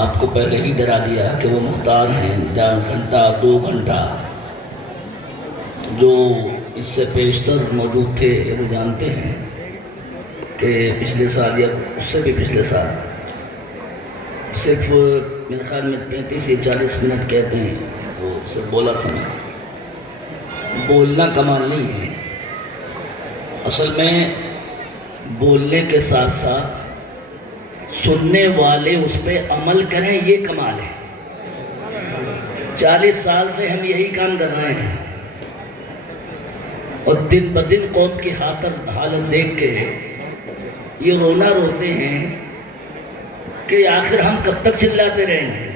آپ کو پہلے ہی ڈرا دیا کہ وہ مختار ہیں، 1 گھنٹہ 2 گھنٹہ جو اس سے بیشتر موجود تھے وہ جانتے ہیں کہ پچھلے سال یا اس سے بھی پچھلے سال صرف میرے خیال میں 35 سے 40 منٹ کہتے ہیں وہ صرف بولا تھا میں۔ بولنا کمال نہیں ہے، اصل میں بولنے کے ساتھ ساتھ سننے والے اس پہ عمل کریں، یہ کمال ہے۔ 40 سال سے ہم یہی کام کر رہے ہیں اور دن بدن قوم کی حالت دیکھ کے یہ رونا روتے ہیں کہ آخر ہم کب تک چلاتے رہیں گے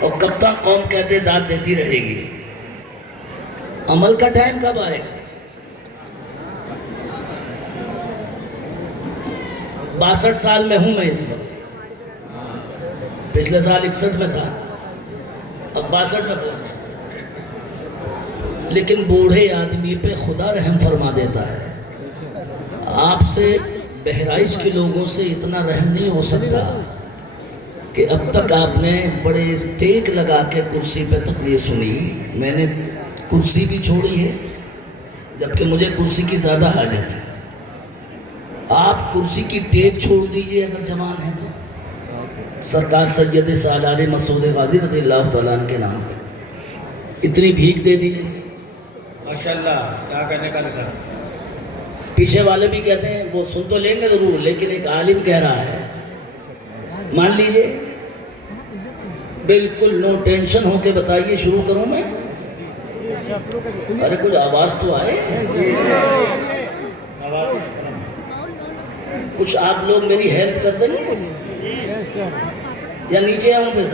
اور کب تک قوم کہتے داد دیتی رہے گی۔ عمل کا ٹائم کب آئے گا؟ 62 سال میں ہوں میں اس وقت، پچھلے سال 61 میں تھا، اب 62 میں پہنچ گیا۔ لیکن بوڑھے آدمی پہ خدا رحم فرما دیتا ہے۔ آپ سے بہرائش کے لوگوں سے اتنا رحم نہیں ہو سکتا کہ اب تک آپ نے بڑے ٹیک لگا کے کرسی پہ تقریر سنی۔ میں نے کرسی بھی چھوڑی ہے جبکہ مجھے کرسی کی زیادہ حاجت ہے۔ آپ کرسی کی ٹیک چھوڑ دیجئے اگر جوان ہیں تو۔ سرکار سید سالار مسعود غازی رضی اللہ تعالیٰ عنہ کے نام پہ اتنی بھیک دے دیجئے۔ ماشاءاللہ، کیا کہنے کا رضا۔ پیچھے والے بھی کہتے ہیں وہ سن تو لیں گے ضرور، لیکن ایک عالم کہہ رہا ہے، مان لیجئے۔ بالکل نو ٹینشن ہو کے بتائیے، شروع کروں میں؟ ارے کچھ آواز تو آئے، کچھ آپ لوگ میری ہیلپ کر دیں گے یا نیچے آؤں پھر؟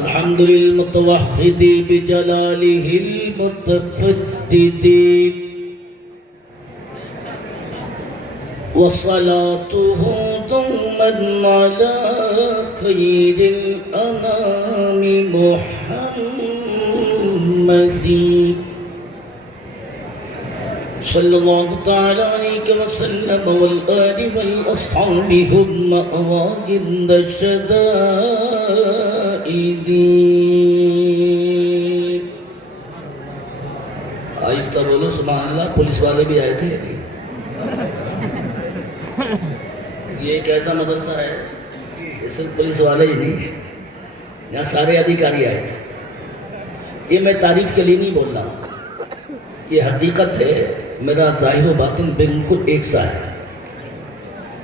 الحمد للمتوحد بجلالہ المتفدد وصلاته دوما على خير الأنام محمد صلی اللہ تعالی علیہ وسلم والآل والأصحاب هم أواجد الشدائد۔ آہستہ بولو سبحان اللہ۔ پولیس والے بھی آئے تھے ابھی۔ یہ ایک ایسا مدرسہ ہے، یہ صرف پولیس والے ہی نہیں، یہاں سارے ادھیکاری آئے تھے۔ یہ میں تعریف کے لیے نہیں بول رہا ہوں، یہ حقیقت ہے۔ میرا ظاہر و باطن بالکل ایک سا ہے۔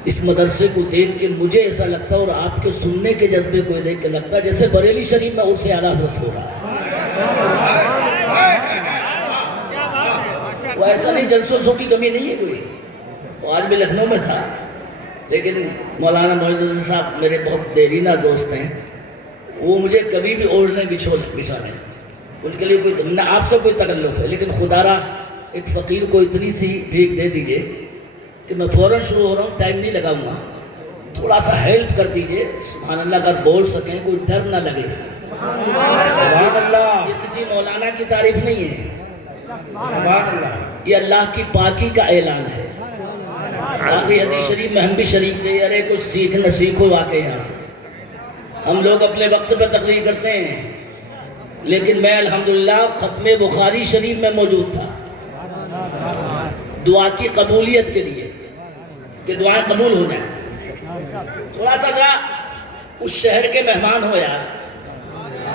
اس مدرسے کو دیکھ کے مجھے ایسا لگتا ہے اور آپ کے سننے کے جذبے کو دیکھ کے لگتا ہے جیسے بریلی شریف میں اس سے اعلیٰ حضرت ہو رہا ہے۔ وہ ایسا نہیں، جلسوں کی کمی نہیں ہے کوئی۔ وہ آج بھی لکھنؤ میں تھا، لیکن مولانا معید الدین صاحب میرے بہت دیرینہ دوست ہیں، وہ مجھے کبھی بھی اوڑھنے بچھانے، ان کے لیے کوئی نہ آپ سے کوئی تکلف ہے، لیکن خدا را ایک فقیر کو اتنی سی بھیک دے دیجئے کہ میں فوراً شروع ہو رہا ہوں، ٹائم نہیں لگاؤں گا، تھوڑا سا ہیلپ کر دیجئے۔ سبحان اللہ اگر بول سکیں، کوئی ڈر نہ لگے۔ سبحان اللہ، یہ کسی مولانا کی تعریف نہیں ہے، سبحان اللہ، یہ اللہ کی پاکی کا اعلان ہے۔ باقی حدیث شریف میں ہم بھی شریک تھے، ارے کچھ سیکھو آ کے یہاں سے۔ ہم لوگ اپنے وقت پہ تقریر کرتے ہیں، لیکن میں الحمدللہ ختم بخاری شریف میں موجود تھا دعا کی قبولیت کے لیے، کہ دعائیں قبول ہو جائیں۔ تھوڑا سا ذرا اس شہر کے مہمان ہو یار،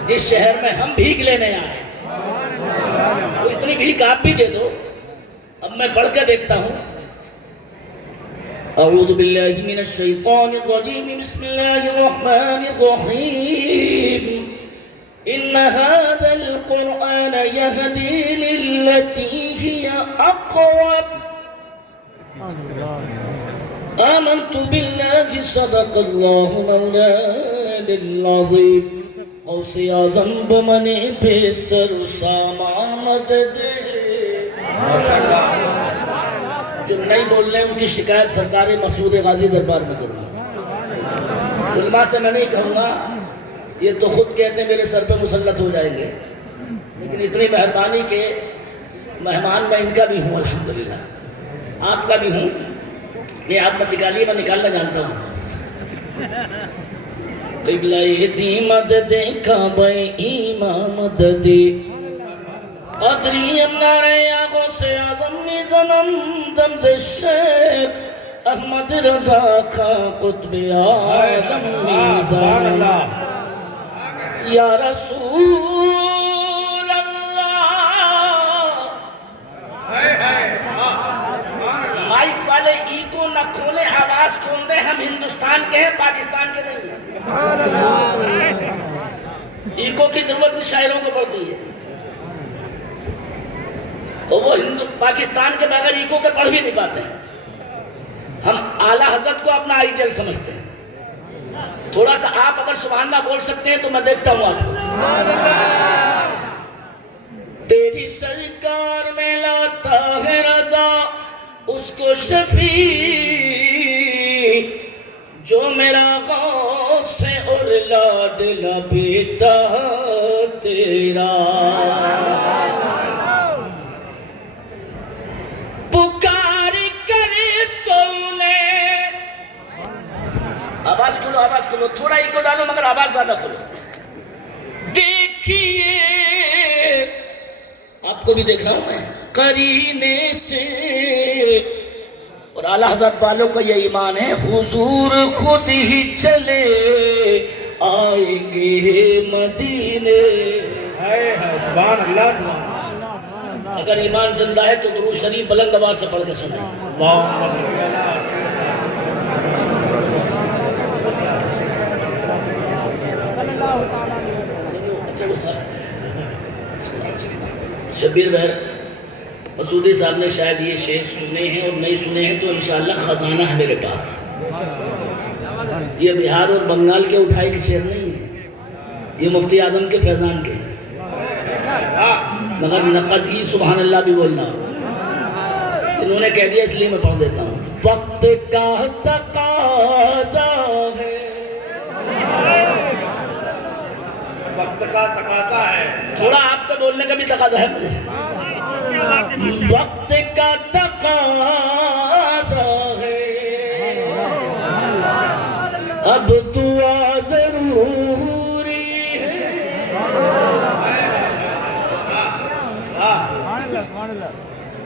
جس شہر میں ہم بھیک لینے آئے، تو اتنی بھیک آپ بھی دے دو۔ اب میں پڑھ کے دیکھتا ہوں۔ اعوذ باللہ من الشیطان الرجیم، بسم اللہ الرحمن الرحیم، ان هذا القرآن يهدي للتي هي اقوم، آمنت بالله صدق الله مولانا العظیم، غوث اعظم بمنے پہ سر ساما مدد۔ جو نہیں بول رہے ہیں ان کی شکایت سرکار مسعود غازی دربار میں کروں گا۔ علماء سے میں نہیں کہوں گا، یہ تو خود کہتے ہیں میرے سر پہ مسلط ہو جائیں گے، لیکن اتنی مہربانی کہ مہمان میں ان کا بھی ہوں، الحمدللہ آپ کا بھی ہوں، یہ آپ نے نکالیے، میں نکالنا جانتا ہوں. قبلہ دی مدد کعبہ ایمان مددی قدری امنار یا غوث اعظم میزنم دمز الشیخ احمد رضا خان قطب عالم میزنم یا رسول اللہ. مائک والے ای کو نہ کھولے، آواز کھول دے. ہم ہندوستان کے ہیں، پاکستان کے نہیں ہیں. ایکو کی ضرورت بھی شاعروں کو پڑتی ہے، اور وہ پاکستان کے بغیر ایکو کے پڑھ بھی نہیں پاتے ہیں. ہم اعلیٰ حضرت کو اپنا آئیڈیل سمجھتے ہیں. تھوڑا سا آپ اگر سبحان اللہ بول سکتے ہیں تو میں دیکھتا ہوں آپ کو. تیری سرکار میں لاتا ہے رضا اس کو شفیع جو میرا غوث ہے اور لاڈلا بیٹا تیرا. پکار کر تو نے آواز کھولو، تھوڑا ایکو ڈالو مگر آواز زیادہ کھولو. دیکھیے آپ کو بھی دیکھ رہا ہوں میں قرینے سے، اور اعلیٰ حضرت والوں کا یہ ایمان ہے حضور خود ہی چلے آئیں گے مدینے. سبحان اللہ. اگر ایمان زندہ ہے تو درود شریف بلند آواز سے پڑھ کے سنیں. شبیر بہر مسعودی صاحب نے شاید یہ شعر سنے ہیں اور نہیں سنے ہیں تو انشاءاللہ خزانہ ہے میرے پاس. یہ بہار اور بنگال کے اٹھائے کے شعر نہیں ہے، یہ مفتی اعظم کے فیضان کے، مگر نقد ہی سبحان اللہ بھی بولنا. انہوں نے کہہ دیا اس لیے میں پڑھ دیتا ہوں. وقت کا تقاضا ہے، وقت کا تقاضا ہے. تھوڑا آپ کا بولنے کا بھی تقاضا ہے مجھے. وقت کا تقاضا ہے، اب دعا ضروری ہے.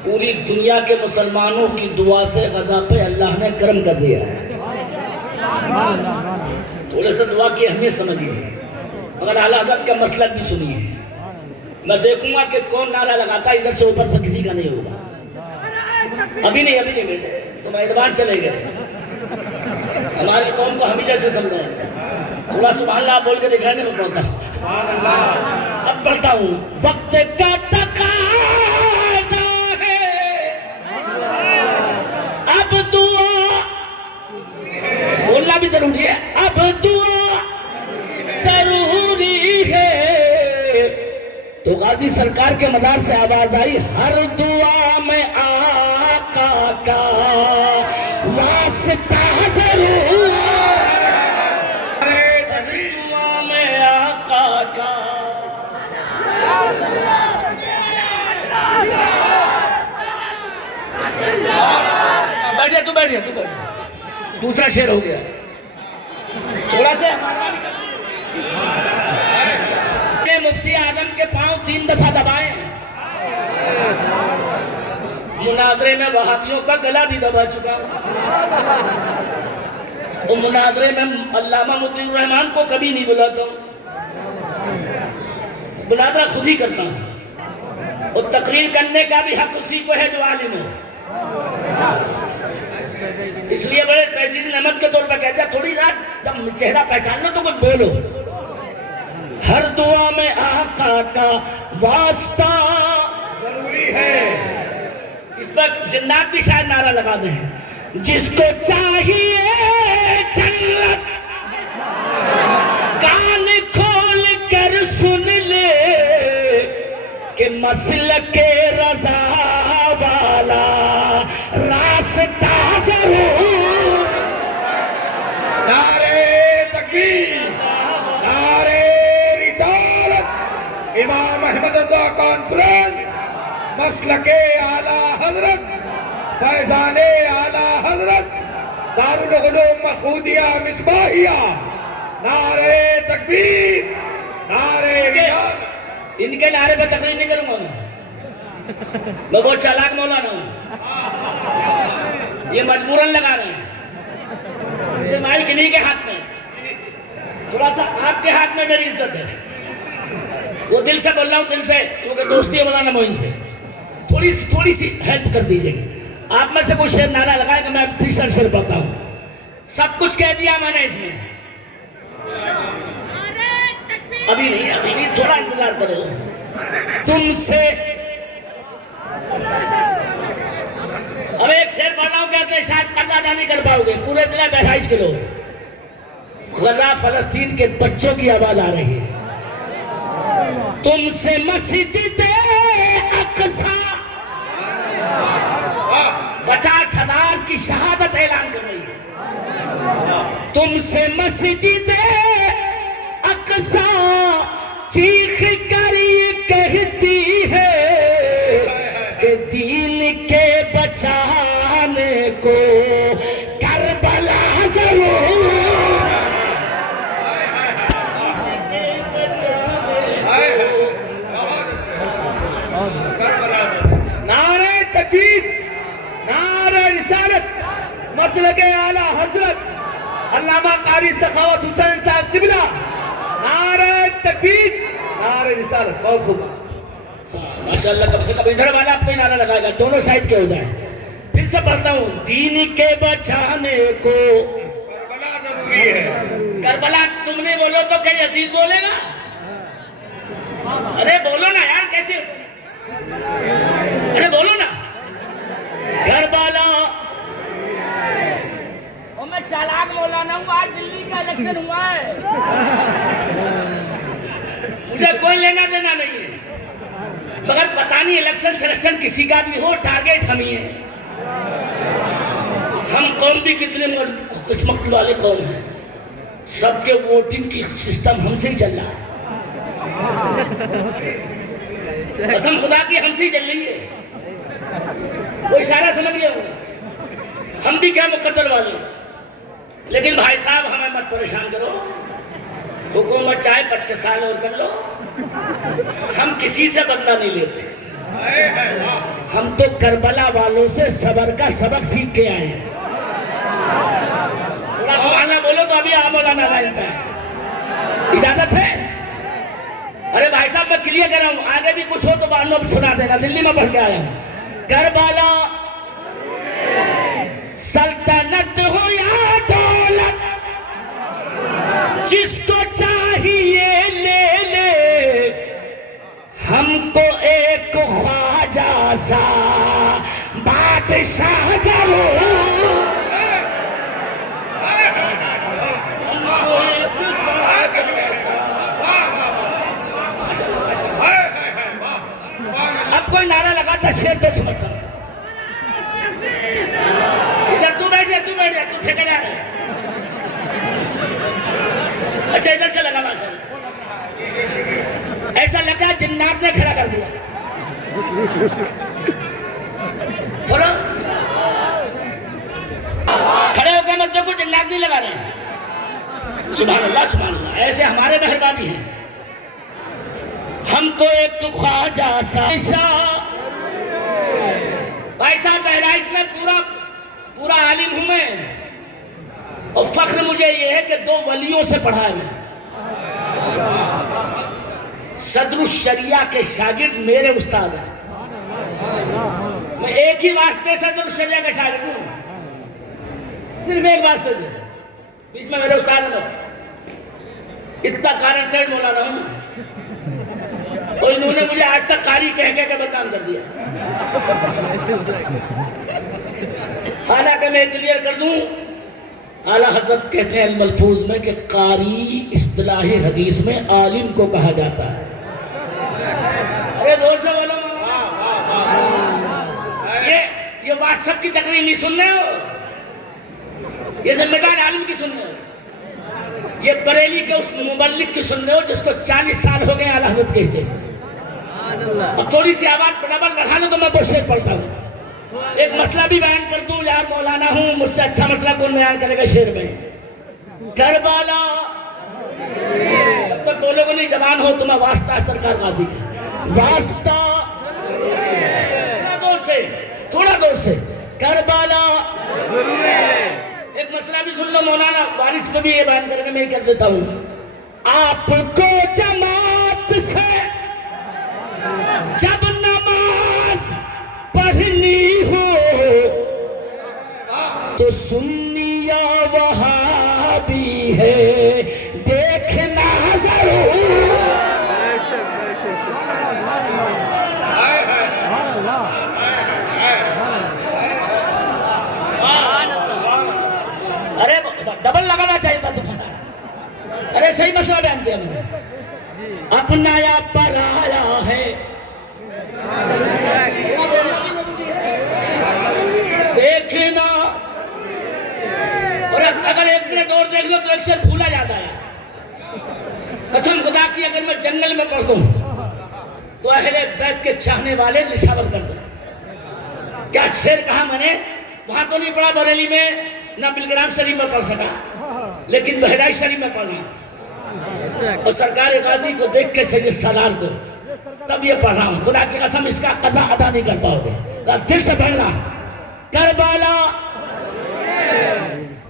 پوری دنیا کے مسلمانوں کی دعا سے غزہ پہ اللہ نے کرم کر دیا ہے. تھوڑے سے دعا کی اہمیت سمجھیے، مگر اعلیٰ حضرت کا مسلک بھی سنیے. میں دیکھوں گا کہ کون نعرہ لگاتا ہے، ادھر سے اوپر سے کسی کا نہیں ہوگا. ابھی نہیں بیٹے، تم اعتبار چلے گئے. ہماری قوم کو ہم ہی جیسے سمجھا ہے. تھوڑا سبحان اللہ بول کے دکھانے میں پڑھتا ہوں. اب پڑھتا ہوں. وقت کا تقاضا ہے، اب دعا بولنا بھی ضروری ہے. اب دعا ضروری ہے. تو غازی سرکار کے مدار سے آواز آئی، ہر دعا میں آقا کا واسطہ ضرور. ہر دعا میں آقا کا. بیٹھ جا تو دوسرا شعر ہو گیا. تھوڑا سا مفتی اعظم کے پاؤں 3 دفعہ دبائے. مناظرے میں وہابیوں کا گلا بھی دبا چکا. وہ مناظرے میں علامہ مطیع الرحمن کو کبھی نہیں بلاتا ہوں، مناظرہ خود ہی کرتا ہوں. اور تقریر کرنے کا بھی حق اسی کو ہے جو عالم ہو. اس لیے بڑے تعزیز نعمت کے طور پر کہتے ہیں تھوڑی رات جب چہرہ پہچان لو تو کچھ بولو. ہر دعا میں آقا کا واسطہ ضروری ہے. اس پر جنات بھی شاید نعرہ لگا دیں. جس کو چاہیے جنت کان کھول کر سن لے کہ مسلک رضا والا راستہ ضرور. نعرے تکبیر، نعرے رسالت. امام احمد رضا کانفرنس مسلک اعلیٰ حضرت فیضان اعلی حضرت دارالعلوم مسعودیہ مصباحیہ، نعرہ تکبیر، نعرہ رسالت۔ ان کے نعرے پہ تقریر نہیں کروں گا میں بہت چالاک مولانا ہوں، یہ مجبوراً لگا رہے ہیں، یہ مائک انہی کے ہاتھ میں، تھوڑا سا آپ کے ہاتھ میں میری عزت ہے، وہ دل سے بول رہا ہوں، دل سے، کیونکہ دوستی ہے مولانا معین سے، تھوڑی سی ہیلپ کر دیجئے گی۔ آپ میں سے کوئی شعر نعرہ لگائے کہ میں تیسرا شعر پڑھتا ہوں، سب کچھ کہہ دیا میں نے اس میں، ابھی نہیں، تھوڑا انتظار کرو۔ تم سے اب ایک شعر پڑھ رہا ہوں، کہتے ہیں شاید قرض ادا نہیں کر پاؤ گے، پورے ضلع بہرائچ کے لوگ، غزہ فلسطین کے بچوں کی آواز آ رہی ہے۔ تم سے مسجد اقصی 50,000 کی شہادت اعلان کر رہی ہے، تم سے مسجد اقصی چیخ کر یہ کہتی ہے کہ دین کے بچانے کو کربلا ضرور۔ نعرہ تکبیر، نعرہ رسالت، مسلک اعلی حضرت علامہ قاری سخاوت حسین صاحب قبلہ، نعرہ تکبیر، نعرہ رسالت۔ بہت خوب، ماشاءاللہ، کم سے کم ادھر والا آپ کو ہی نعرہ لگائے گا، دونوں سائڈ کے ہو جائیں۔ پھر سے پڑھتا ہوں، دین کے بچانے کو کربلا ضروری ہے۔ کربلا تم نے بولو تو کہ یزید بولے گا؟ ارے بولو نا یار، کیسے؟ ارے بولو نا، کربلا۔ اور میں چالاک مولانا ہوں، آج دلی کا الیکشن ہوا ہے، مجھے کوئی لینا دینا نہیں ہے، مگر پتہ نہیں الیکشن سلیکشن کسی کا بھی ہو، ٹارگیٹ ہم ہی ہیں۔ ہم قوم بھی کتنے قسمت والے قوم ہیں، سب کے ووٹنگ کی سسٹم ہم سے ہی چل رہا ہے، قسم خدا کی ہم سے ہی چل رہی ہے، وہ اشارہ سمجھ گیا ہوں، ہم بھی کیا مقدر والے، لیکن بھائی صاحب ہمیں مت پریشان کرو، حکومت چاہے 25 سال اور کر لو، ہم کسی سے بدلہ نہیں لیتے، ہم تو کربلا والوں سے صبر کا سبق سیکھ کے آئے ہیں۔ تھوڑا سبحان اللہ بولو تو ابھی آپ مولانا لائن پہ اجازت ہے؟ ارے بھائی صاحب میں کلیئر کر رہا ہوں، آگے بھی کچھ ہو تو بعد میں سنا دینا، دلی میں پڑھ کے آیا ہوں۔ کربلا سلطنت ہو یا دولت، جس کو چاہیے لے لے، ہم کو ایک خواجہ سا بادشاہ ضرور۔ اب کوئی نعرہ لگاتا شیر تو سمجھتا، ادھر تو بیٹھ جا، تو پھینکے جا رہا ہے، اچھا ادھر سے لگا ماشاءاللہ، ایسا لگا جنات نے کھڑا کر دیا، تھوڑا کھڑے ہو کے مطلب کو جنات نہیں لگا رہے ہیں، سبحان اللہ سبحان اللہ، ایسے ہمارے مہربانی ہیں۔ ہم کو ایک خواجہ سا بھائی صاحب بہرائچ میں پورا عالم ہوں میں، اور فخر مجھے یہ ہے کہ 2 ولیوں سے پڑھا ہے میں، صدر الشریعہ کے شاگرد میرے استاد ہیں، میں ایک ہی واسطے صدر الشریعہ کے شاگرد ہوں، صرف ایک واسطے سے، بیچ میں میرے استاد ہیں، بس اتنا گارنٹیڈ مولانا ہوں، اور انہوں نے مجھے آج تک قاری کہہ کے بدنام کر دیا، حالانکہ میں کلیئر کر دوں، اعلیٰ حضرت کہتے ہیں الملفوظ میں کہ قاری اصطلاح حدیث میں عالم کو کہا جاتا ہے۔ ارے دور سے بولو، یہ واٹس ایپ کی تقریر نہیں سن رہے ہو، یہ ذمہ دار عالم کی سن رہے ہو، یہ بریلی کے اس مبلغ کی سن رہے ہو جس کو 40 سال ہو گئے اعلیٰ حضرت کے اسٹیج۔ اب تھوڑی سی آواز ڈبل بڑھا لو تو میں بہت شعر پڑھتا ہوں، ایک مسئلہ بھی بیان کر دوں، یار مولانا ہوں، مجھ سے اچھا مسئلہ کون بیان کرے گا شعر میں؟ کربلا تب تک بولو گے نہیں، جوان ہو تمہیں واسطہ ہے سرکار غازی کا، واسطہ تھوڑا دور سے کربلا ضروری ہے۔ ایک مسئلہ بھی سن لو، مولانا وارث میں بھی یہ بیان کریں گے، میں کر دیتا ہوں۔ آپ کو جماعت سے جب نماز پڑھنی ہو تو سنی یا وہابی ہے دیکھنا ضرور۔ ارے ڈبل لگانا چاہیے تھا تمہارا، ارے صحیح مسئلہ بیان کیا میں نے، اپنا یا پرایا ہے دیکھنا، اور اگر ایک منٹ اور دیکھ لو تو ایک شعر بھولا یاد آیا، قسم خدا کی اگر میں جنگل میں پڑھ دوں تو اہل بیت کے چاہنے والے نشاور کر دیں۔ کیا شعر کہا میں نے؟ وہاں تو نہیں پڑھا بریلی میں، نہ بلگرام شریف میں پڑھ سکا، لیکن بہرائچ شریف میں پڑھ رہا ہوں، اور سرکار غازی کو دیکھ کے سید سالار کو تب یہ پڑھ رہا ہوں۔ خدا کی قسم اس کا قضا ادا نہیں کر پاؤ گے، دل سے پڑھنا۔ کربلا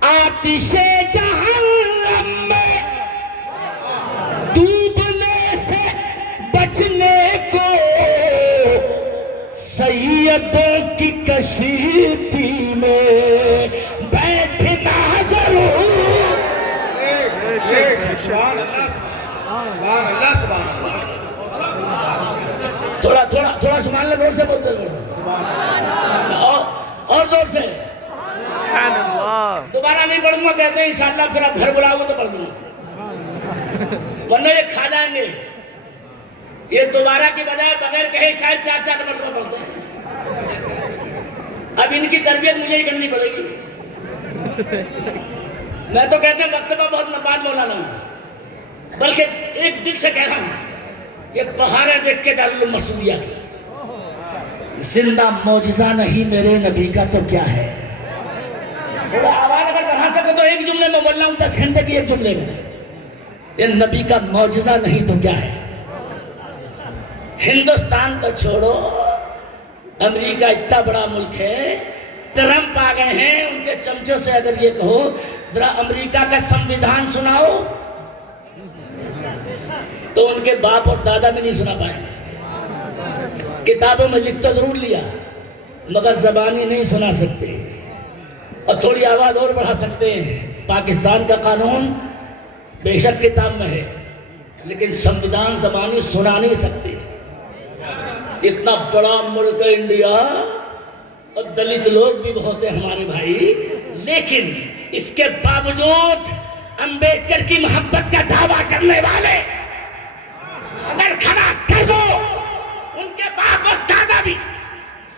آتش جہنم میں ڈوبنے سے بچنے کو سیدوں کی کشتی میں بیٹھنا ضرور۔ تھوڑا سبحان اللہ زور سے بولتے اور زور سے، دوبارہ نہیں پڑھوں گا کہتے ہیں انشاءاللہ، پھر آپ گھر بلاؤ گے تو پڑھ دوں گا، ورنہ یہ کھا جائیں گے۔ یہ دوبارہ کی بجائے بغیر کہے شاید 4 مرتبہ پڑھتے ہیں۔ اب ان کی تربیت مجھے ہی کرنی پڑے گی۔ میں تو کہتے ہیں مکتبہ بہت نبات مولانا ہوں، بلکہ ایک دل سے کہہ رہا ہوں، یہ پہاڑیں دیکھ کے دارالعلوم مسعودیہ کی زندہ معجزہ نہیں میرے نبی کا تو کیا ہے۔ آواز اگر بڑھا سکو تو ایک جملے میں بول رہا ہوں، 10 گھنٹے کی ایک جملے میں، یہ نبی کا معجزہ نہیں تو کیا ہے۔ ہندوستان تو چھوڑو، امریکہ اتنا بڑا ملک ہے، ٹرمپ آ گئے ہیں، ان کے چمچوں سے اگر یہ کہو ذرا امریکہ کا سمویدھان سناؤ تو ان کے باپ اور دادا بھی نہیں سنا پائیں گے۔ کتابوں میں لکھ تو ضرور لیا مگر زبانی نہیں سنا سکتے، اور تھوڑی آواز اور بڑھا سکتے ہیں۔ پاکستان کا قانون بے شک کتاب میں ہے لیکن سمویدھان زبانی سنا نہیں سکتے۔ اتنا بڑا ملک ہے انڈیا، اور دلت لوگ بھی بہت ہیں ہمارے بھائی، لیکن اس کے باوجود امبیڈکر کی محبت کا دعویٰ کرنے والے اگر کھڑا کر دو، ان کے باپ اور دادا بھی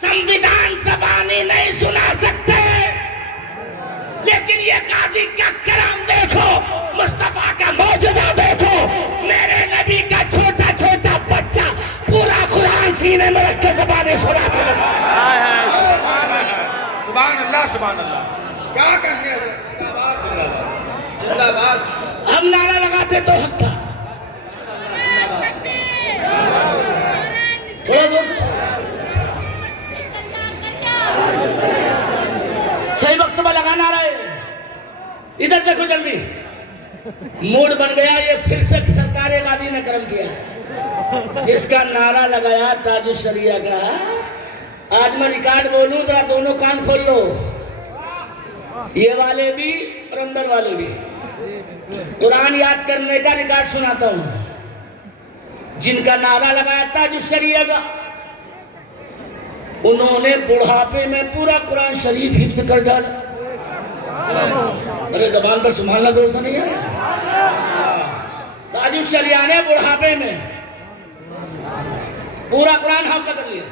سمویدھان زبانی نہیں سنا سکتے، لیکن یہ قاضی کا کرم دیکھو، مصطفیٰ کا معجزہ دیکھو، میرے نبی کا چھوٹا چھوٹا بچہ پورا قرآن سینے میں رکھ کے زبانیں سناتے ہیں۔ سبحان اللہ سبحان اللہ، کیا کہنے حضرت، زندہ باد۔ ہم نعرہ لگاتے تو حق تھا، تھوڑا دور صحیح وقت میں لگانا رہے۔ ادھر دیکھو جلدی، موڈ بن گیا، یہ پھر سے سرکار غازی نے کرم کیا، جس کا نعرہ لگایا تاج الشریعہ کا۔ آج میں ریکارڈ بولوں، ذرا دونوں کان کھول لو، یہ والے بھی اور اندر والے بھی۔ قرآن یاد کرنے کا ریکارڈ سناتا ہوں، جن کا نعرہ لگایا تاج الشریعہ کا، انہوں نے بڑھاپے میں پورا قرآن شریف حفظ کر ڈالا۔ ارے زبان پر سبحان اللہ دور سے نہیں ہے۔ تاج الشریعہ نے بڑھاپے میں پورا قرآن حافظ کر لیا،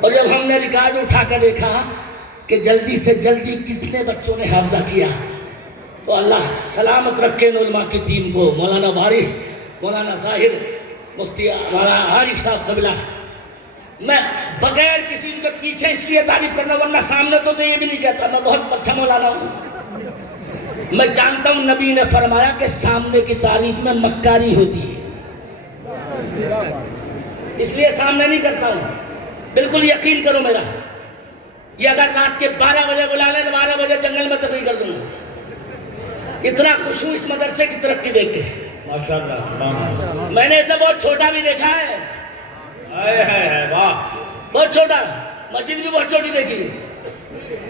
اور جب ہم نے ریکارڈ اٹھا کر دیکھا کہ جلدی سے جلدی کتنے بچوں نے حافظہ کیا، تو اللہ سلامت رکھے علماء کی ٹیم کو، مولانا وارث، مولانا ظاہر، مفتی مولانا عارف صاحب قبلہ، میں بغیر کسی کے پیچھے اس لیے تعریف کرنا، ورنہ سامنے تو یہ بھی نہیں کہتا میں بہت اچھا مولانا ہوں۔ میں جانتا ہوں نبی نے فرمایا کہ سامنے کی تعریف میں مکاری ہوتی ہے، اس لیے سامنے نہیں کرتا ہوں۔ بالکل یقین کرو میرا، یہ اگر رات کے 12 بجے بلا لیں تو 12 بجے جنگل میں تقریر کر دوں گا، اتنا خوش ہوں اس مدرسے کی ترقی دیکھ کے۔ ماشاءاللہ، میں نے اسے بہت چھوٹا بھی دیکھا ہے، واہ، بہت چھوٹا، مسجد بھی بہت چھوٹی دیکھی،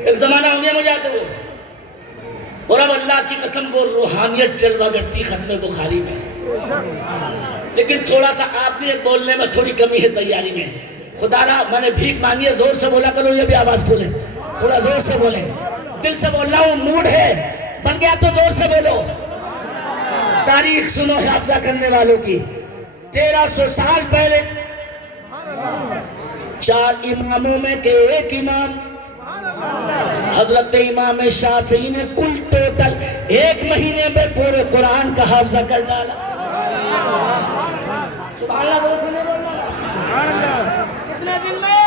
ایک زمانہ ہو گیا مجھے آتے ہوئے، اور اب اللہ کی قسم وہ روحانیت جلوہ کرتی ختم بخاری میں، لیکن تھوڑا سا آپ نے بولنے میں تھوڑی کمی ہے تیاری میں۔ خدا را میں نے بھیک مانگی ہے، زور سے بولا کرو، یہ بھی آواز کھولیں، تھوڑا زور سے بولیں، دل سے بول رہا ہوں، موڈ ہے بن گیا تو زور سے بولو۔ تاریخ سنو حافظہ کرنے والوں کی، 1300 سال پہلے 4 اماموں میں کے ایک امام حضرت امام شافعی نے کل ٹوٹل 1 مہینے میں پورے قرآن کا حافظہ کر ڈالا۔ سبحان اللہ، کتنے دن میں؟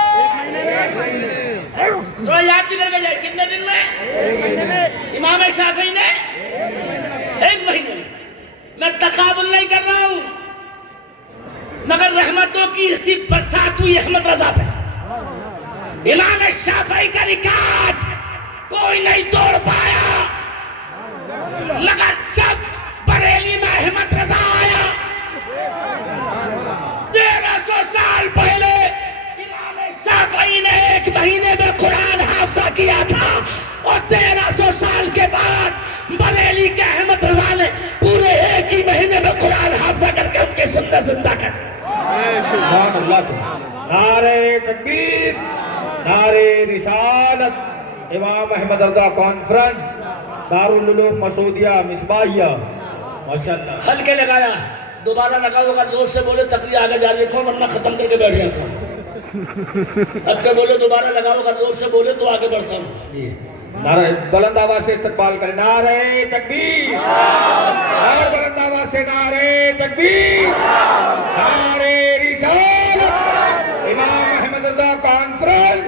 تھوڑا یاد بھی کر کے جائے، کتنے دن میں؟ امام شافعی نے 1 مہینے میں۔ میں تقابل نہیں کر رہا ہوں، مگر رحمتوں کی اسی برسات ہوئی احمد رضا پہ۔ امام شافعی کا ریکارڈ کوئی نہیں توڑ پایا، مگر جب بریلی میں احمد رضا آیا 1300 سال پہلے امام شافعی نے 1 مہینے میں قرآن حافظہ کیا تھا، اور 1300 سال کے بعد بریلی کے احمد رضا نے پورے 1 ہی مہینے میں قرآن حافظہ کر کے ان کے سنت زندہ کر۔ سبحان اللہ، نعرہ تکبیر، نعرہ رسالت، امام احمد رضا کانفرنس، دارالعلوم مسعودیہ مصباحیہ، ماشاءاللہ۔ ہلکے لگایا، دوبارہ لگاؤ، اگر زور سے بولے تقریر آگے جاری رکھو ورنہ ختم کر کے بیٹھ جاتا ہوں۔ اب کے بولو دوبارہ لگاؤ، اگر زور سے بولے تو آگے بڑھتا ہوں۔ نعرہ بلند آواز سے استقبال کریں، نعرہ تکبیر، اور بلند آواز سے نعرہ تکبیر، نعرہ رسالت، امام احمد رضا کانفرنس،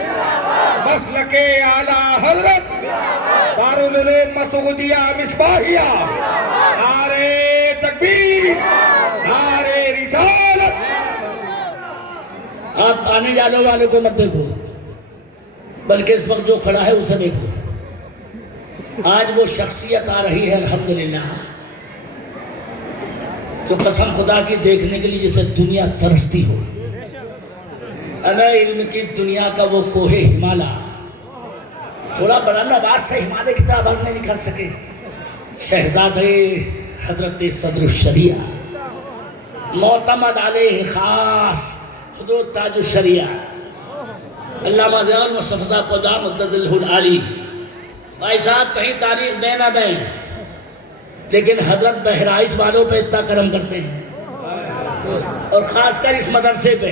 مسلک اعلیٰ حضرت، دارالعلوم مسعودیہ مصباحیہ، نعرہ تکبیر، نعرہ رسالت۔ آپ آنے جانے والے کو مت دیکھو، بلکہ اس وقت جو کھڑا ہے اسے دیکھو۔ آج وہ شخصیت آ رہی ہے الحمدللہ، جو قسم خدا کی دیکھنے کے لیے جسے دنیا ترستی ہو۔ ہمیں علم کی دنیا کا وہ کوہ ہمالا، تھوڑا بلند آواز سے ہمالے کی طرح بھر نہیں نکل سکے، شہزادے حضرت صدر الشریعہ، معتمد علیہ خاص حضرت تاج الشریعہ علامہ ضیاء مصطفیٰ صاحب قدام مدظل العالی۔ بھائی صاحب کہیں تاریخ دیں نہ دیں، لیکن حضرت بہرائچ والوں پہ اتنا کرم کرتے ہیں، اور خاص کر اس مدرسے پہ۔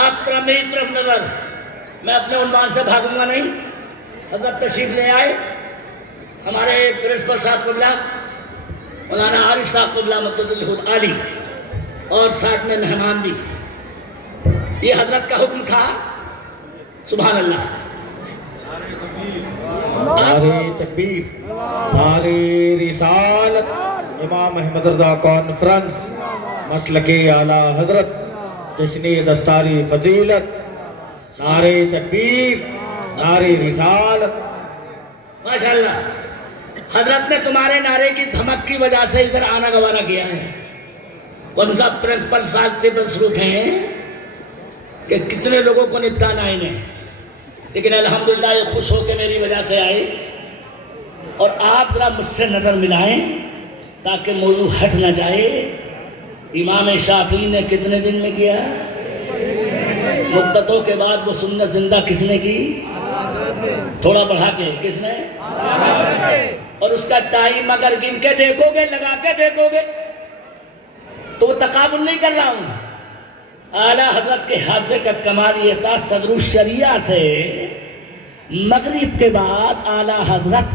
آپ طرح میری طرف نظر، میں اپنے عنوان سے بھاگوں گا نہیں۔ حضرت تشریف لے آئے، ہمارے پرنسپل صاحب قبلہ مولانا عارف صاحب قبلہ مدظل العالی، اور ساتھ میں مہمان بھی۔ یہ حضرت کا حکم تھا، سبحان اللہ۔ نعرہ تکبیر، نعرہ رسالت، امام احمد رضا کانفرنس، مسلک اعلیٰ حضرت، جشن دستاری فضیلت، نعرہ تکبیر، نعرہ رسالت۔ ماشاءاللہ، حضرت نے تمہارے نعرے کی دھمک کی وجہ سے ادھر آنا گوارا کیا ہے۔ کون سا پرنسپل صاحب سے مصروف ہیں کہ کتنے لوگوں کو نپٹانا ہے انہیں، لیکن الحمدللہ یہ خوش ہو کے میری وجہ سے آئے۔ اور آپ ذرا مجھ سے نظر ملائیں تاکہ موضوع ہٹ نہ جائے۔ امام شافعی نے کتنے دن میں کیا؟ مدتوں کے بعد وہ سنت زندہ کس نے کی؟ تھوڑا بڑھا کے کس نے؟ اور اس کا ٹائم اگر گن کے دیکھو گے، لگا کے دیکھو گے، تو وہ تقابل نہیں کر رہا ہوں۔ اعلیٰ حضرت کے حافظے کا کمال یہ تھا، صدر الشریعہ سے مغرب کے بعد اعلیٰ حضرت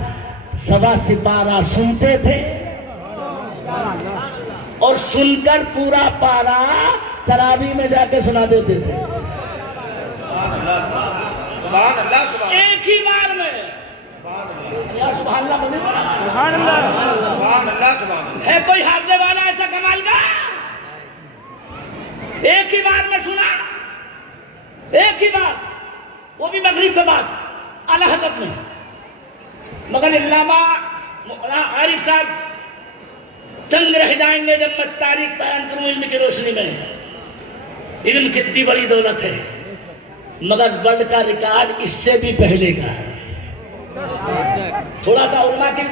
12:15 سنتے تھے، اور سن کر پورا پارا تراویح میں جا کے سنا دیتے تھے۔ سبحان اللہ سبحان اللہ ایک ہی بار میں یا سبحان اللہ بولے سبحان اللہ سبحان اللہ سبحان اللہ ہے کوئی حافظے والا ایسا کمال کا؟ ایک ہی بار میں سنا، ایک ہی بار، وہ بھی مغرب کے بعد اعلیٰ حضرت میں. مگر علامہ عارف صاحب تنگ رہ جائیں گے جب میں تاریخ بیان کروں علم کی روشنی میں. علم کتنی بڑی دولت ہے، مگر ورلڈ کا ریکارڈ اس سے بھی پہلے کا ہے. تھوڑا سا علماء کی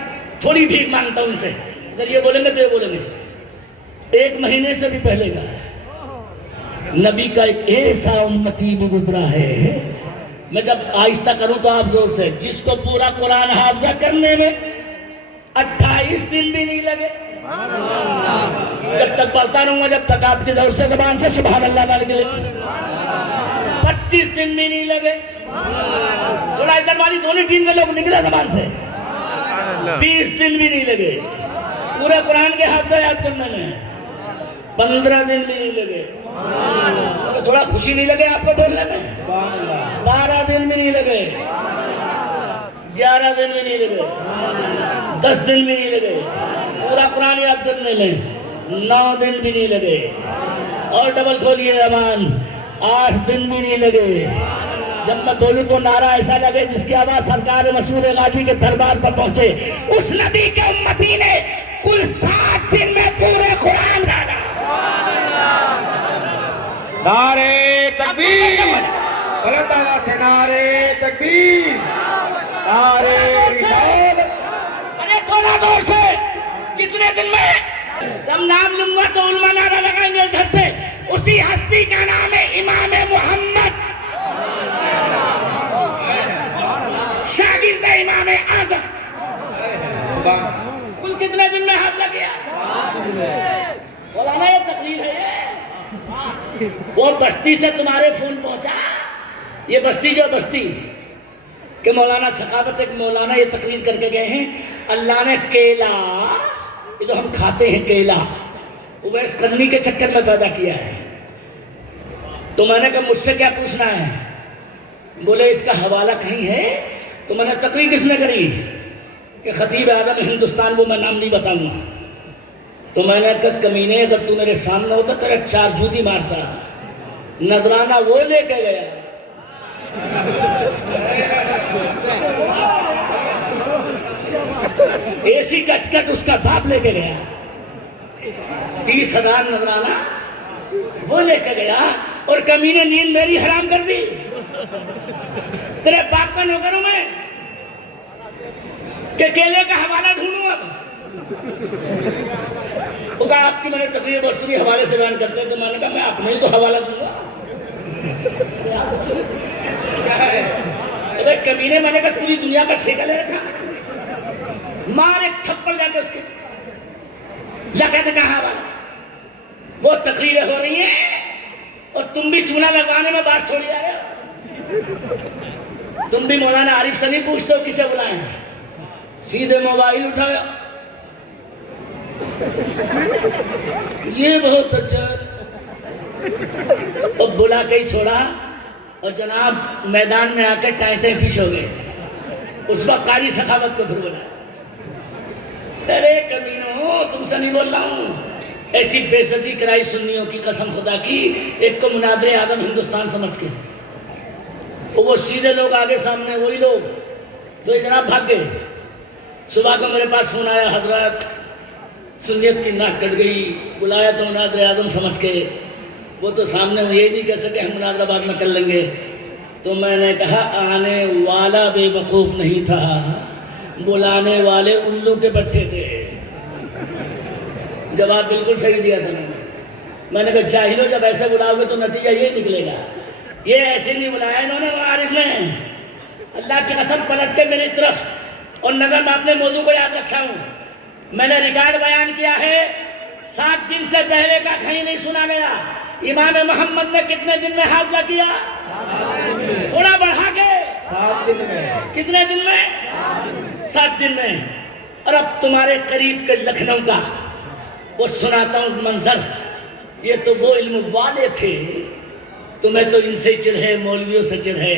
تھوڑی بھیک مانگتا ہوں ان سے، اگر یہ بولیں گے تو یہ بولیں گے. 1 مہینے سے بھی پہلے کا ہے. نبی کا ایک ایسا امتی بھی گزرا ہے، میں جب آہستہ کروں تو آپ زور سے، جس کو پورا قرآن حافظہ کرنے میں 28 دن بھی نہیں لگے. جب تک پڑھتا رہوں گا جب تک آپ کی دور سے زبان سے سبحان اللہ نہ نکلے. 25 دن بھی نہیں لگے. تھوڑا ادھر والی دونوں ٹیم کے لوگ نکلے زبان سے. 20 دن بھی نہیں لگے پورے قرآن کے حافظہ یاد کرنے میں. 15 دن بھی نہیں لگے. تھوڑا خوشی نہیں لگے آپ کو بولنے میں؟ 12 دن بھی نہیں لگے. 11 دن بھی نہیں لگے. 10 دن بھی نہیں لگے پورا قرآن یاد کرنے میں. 9 دن بھی نہیں لگے. اور ڈبل کھولیے زبان، 8 دن بھی نہیں لگے. جب میں بولوں تو نعرہ ایسا لگے جس کی آواز سرکار مسعود غازی کے دربار پر پہنچے. اس نبی کے امتی نے کل 7 دن میں پورے قرآن ڈالا. نعرے تکبیر، بلند آواز سے نعرے تکبیر، نعرے رسالت. ارے تھوڑا دور سے، کتنے دن میں؟ جب نام لوں گا تو علماء نعرہ لگائیں گے ادھر سے. اسی ہستی کا نام ہے امام محمد، شاگرد امام اعظم. کل کتنے دن میں حافظہ کیا؟ مولانا یہ تقریر ہے. وہ بستی سے تمہارے فون پہنچا، یہ بستی جو بستی کہ مولانا ثقافت ایک مولانا یہ تقریر کر کے گئے ہیں، اللہ نے کیلا، یہ جو ہم کھاتے ہیں کیلا، اویس کرنی کے چکر میں پیدا کیا ہے. تو میں نے کہا مجھ سے کیا پوچھنا ہے؟ بولے اس کا حوالہ کہیں ہے؟ تو میں نے تقریر کس نے کری کہ خطیب اعظم ہندوستان، وہ میں نام نہیں بتاؤں گا. تو میں نے کہا کمینے اگر تو میرے سامنے ہوتا تیرے 4 جوتی مارتا. نذرانہ وہ لے کے گیا، ایسی کٹ کٹ اس کا باپ لے کے گیا. 30,000 نذرانہ وہ لے کے گیا، اور کمینے نیند میری حرام کر دی. تیرے باپ کا نوکر ہوں میں کہ کیلے کا حوالہ ڈھونڈوں. اب وہ کہا آپ کی میں نے تقریر بہت سنی، حوالے سے بیان کرتے ہیں. تو میں نے کہا میں اپنے ہی تو حوالہ دوں گا. کمینے میں نے کہا پوری دنیا کا ٹھیکہ لے رکھا. مار ایک تھپڑ جا کے اس کے جا کہتے کہا حوالہ. وہ تقریریں ہو رہی ہیں اور تم بھی چونا لگوانے میں باز تھوڑی آ رہے ہو. تم بھی مولانا عارف سے نہیں پوچھتے ہو کسے بلائیں، سیدھے موبائل اٹھایا. یہ بہت اچھا، اور بلا کے ہی چھوڑا. اور جناب میدان میں آ کے ٹائیں فش ہو گئے. اس وقت قاری سخاوت کو پھر بولا، ارے کمینوں تم سے نہیں بول رہا ہوں. ایسی بے عزتی کرائی سنیوں کی قسم خدا کی. ایک کو مناظر اعظم ہندوستان سمجھ کے، وہ سیدھے لوگ آگے سامنے وہی لوگ تو جناب بھاگ گئے. صبح کو میرے پاس فون آیا، حضرت سنیت کی ناک کٹ گئی. بلایا تو مناظر اعظم سمجھ کے، وہ تو سامنے یہ نہیں کہہ سکے ہم مناظرہ بعد میں کر لیں گے. تو میں نے کہا آنے والا بے وقوف نہیں تھا، بلانے والے الو کے بٹھے تھے. جواب بالکل صحیح دیا تھا میں نے کہا جاہلو جب ایسے بلاؤ گے تو نتیجہ یہ نکلے گا. یہ ایسے نہیں بلایا انہوں نے عارف نے. اللہ کی قسم پلٹ کے میری طرف، اور نظر میں اپنے موضوع کو یاد رکھا ہوں. میں نے ریکارڈ بیان کیا ہے 7 دن سے پہلے کا کہیں نہیں سنا گیا. امام محمد نے کتنے دن میں حافظہ کیا؟ تھوڑا بڑھا کے 7 دن میں. کتنے دن میں؟ 7 دن میں. اور اب تمہارے قریب کے لکھنؤ کا وہ سناتا ہوں منظر. یہ تو وہ علم والے تھے، تمہیں تو ان سے چڑھ ہے، مولویوں سے چڑھ ہے.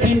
3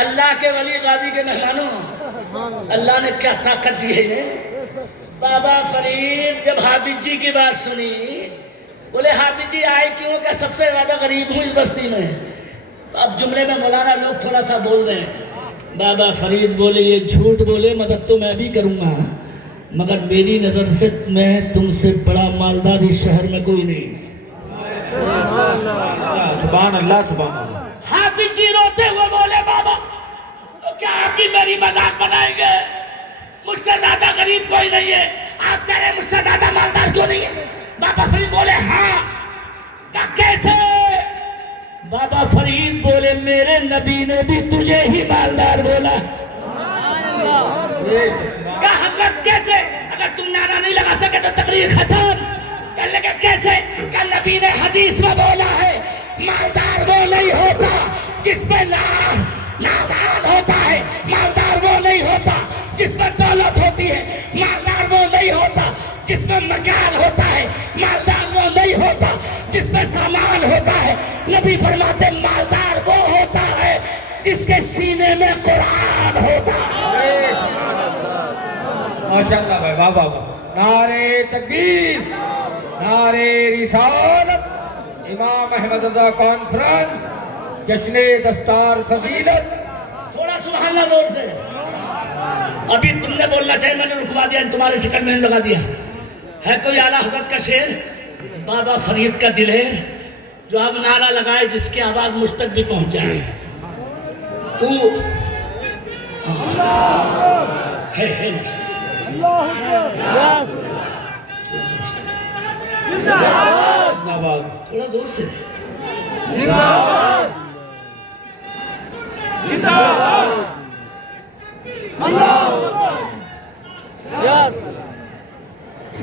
اللہ کے ولی غازی کے مہمانوں، اللہ نے کیا طاقت دی ہے انہیں۔ بابا فرید جب حافظ جی کی بات سنی، بولے حافظ جی آئے کیوں کہ سب سے زیادہ غریب ہوں اس بستی میں۔ تو اب جملے میں مولانا لوگ تھوڑا سا بول دیں۔ بابا فرید بولے یہ جھوٹ بولے، مدد تو میں بھی کروں گا، مگر میری نظر سے میں تم سے بڑا مالدار اس شہر میں کوئی نہیں۔ سبحان اللہ سبحان اللہ۔ حافظ جی روتے ہوئے بولے بابا تو کیا آپ کی میری مذاق بنائیں گے؟ مجھ سے زیادہ غریب کوئی نہیں ہے، آپ کہہ رہے ہیں مجھ سے زیادہ مالدار کیوں نہیں ہے؟ بابا فرید بولے ہاں۔ کہا کیسے؟ بابا فرید بولے میرے نبی نے بھی تجھے ہی مالدار بولا۔ کہا حضرت کیسے؟ اگر تم نعرہ نہیں لگا سکے تو تقریر ختم۔ کہنے لگے کیسے؟ کہ نبی نے حدیث میں بولا ہے مالدار وہ نہیں ہوتا جس میں نامال ہوتا ہے، مالدار وہ نہیں ہوتا جس میں دولت ہوتی ہے، مالدار وہ نہیں ہوتا جس میں مکان ہوتا ہے، مالدار وہ نہیں ہوتا جس میں سامان ہوتا ہے۔ نبی فرماتے مالدار وہ ہوتا ہے جس کے سینے میں قرآن ہوتا ہے۔ ماشاءاللہ بھائی، واہ واہ واہ۔ نعرہ تکبیر، نعرہ رسالت، امام احمد رضا کانفرنس، جشن دستار فضیلت۔ تھوڑا سبحان اللہ زور سے۔ ابھی تم نے بولنا چاہیے، میں نے رکوا دیا، تمہارے شکل میں نے لگا دیا۔ ہے کوئی اعلیٰ حضرت کا شعر بابا فرید کا دل ہے جو اب نعرہ لگائے جس کی آواز مجھ تک بھی پہنچ جائے۔ تھوڑا زور سے۔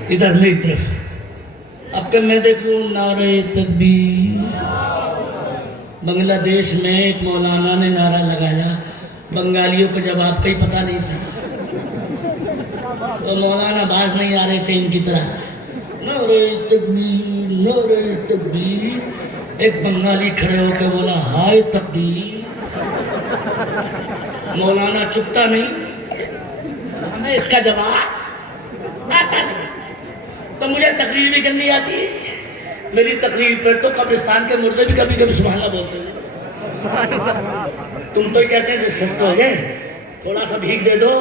ادھر میری طرف اب کہ میں دیکھ لوں نعرہ تکبیر۔ بنگلہ دیش میں ایک مولانا نے نعرہ لگایا، بنگالیوں کو جواب کا ہی پتہ نہیں تھا، وہ مولانا باز نہیں آ رہے تھے ان کی طرح، نعرہ تکبیر نعرہ تکبیر۔ ایک بنگالی کھڑے ہو کے بولا ہائے تقدیر۔ مولانا چکتا نہیں، ہمیں اس کا جواب آتا نہیں، تو مجھے تقریر بھی کرنی آتی ہے۔ میری تقریر پر تو قبرستان کے مردے بھی کبھی کبھی سبحان اللہ بولتے ہیں۔ تم تو کہتے ہیں جو سست ہو گئے تھوڑا سا بھیگ دے دو،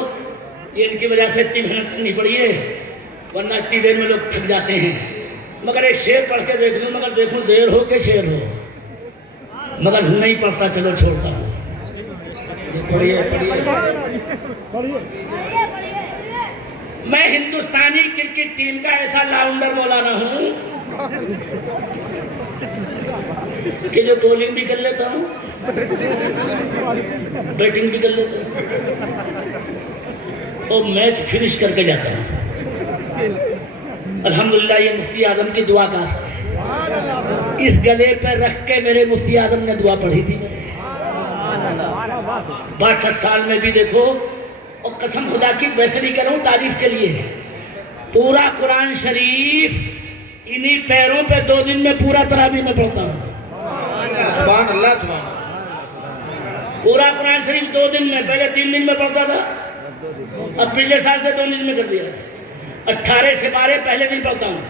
یہ ان کی وجہ سے اتنی محنت کرنی پڑی ہے، ورنہ اتنی دیر میں لوگ تھک جاتے ہیں۔ مگر ایک شعر پڑھ کے دیکھ لوں، مگر دیکھوں زیر ہو کہ شعر ہو، مگر نہیں پڑھتا چلو چھوڑتا ہوں۔ پڑھیے پڑھیے۔ میں ہندوستانی کرکٹ ٹیم کا ایسا لاؤنڈر مولانا ہوں کہ جو بولنگ بھی کر لیتا ہوں، بیٹنگ بھی کر لیتا ہوں اور میچ فنش کر کے جاتا ہوں۔ الحمدللہ یہ مفتی اعظم کی دعا کا اثر ہے۔ اس گلے پہ رکھ کے میرے مفتی اعظم نے دعا پڑھی تھی میرے 62 سال میں بھی دیکھو، اور قسم خدا کی ویسے نہیں کر رہا ہوں تعریف کے لیے، پورا قرآن شریف انہی پیروں پہ 2 دن میں پورا تراویح میں پڑھتا ہوں۔ سبحان اللہ سبحان اللہ۔ پورا قرآن شریف 2 دن میں، پہلے 3 دن میں پڑھتا تھا، اب پچھلے سال سے 2 دن میں کر دیا۔ 18 سپارے پہلے دن پڑھتا ہوں،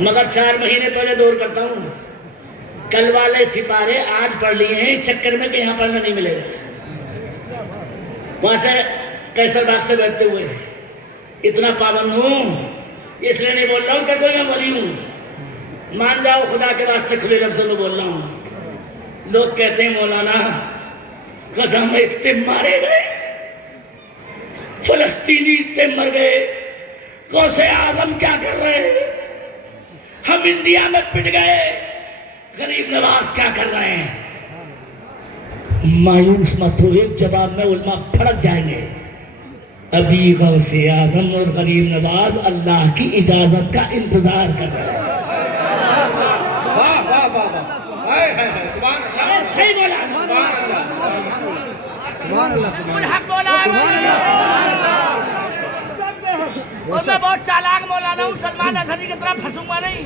مگر 4 مہینے پہلے دور کرتا ہوں۔ کل والے سپارے آج پڑھ لیے ہیں، اس چکر میں کہ یہاں پڑھنا نہیں ملے گا۔ وہاں سے قیصر باغ سے بیٹھتے ہوئے اتنا پابند ہوں، اس لیے نہیں بول رہا ہوں کہ کوئی میں ولی ہوں، مان جاؤ خدا کے واسطے کھلے لفظوں میں بول رہا ہوں۔ لوگ کہتے ہیں مولانا غزہ میں اتنے مارے گئے، فلسطینی اتنے مر گئے، غوث اعظم کیا کر رہے ہیں، ہم انڈیا میں پٹ گئے، غریب نواز کیا کر رہے ہیں۔ مایوس مت ہو، ایک جواب میں علماء پھڑک جائیں گے۔ ابھی غوث اعظم اور غریب نواز اللہ کی اجازت کا انتظار کر رہے ہیں۔ واہ واہ واہ واہ، ہائے ہائے ہائے، سبحان اللہ صحیح بولا، سبحان اللہ۔ بالکل حق بولا ہے، اور میں بہت چالاک مولانا ہوں، سلمان اظہری کی طرح پھنسوں گا نہیں۔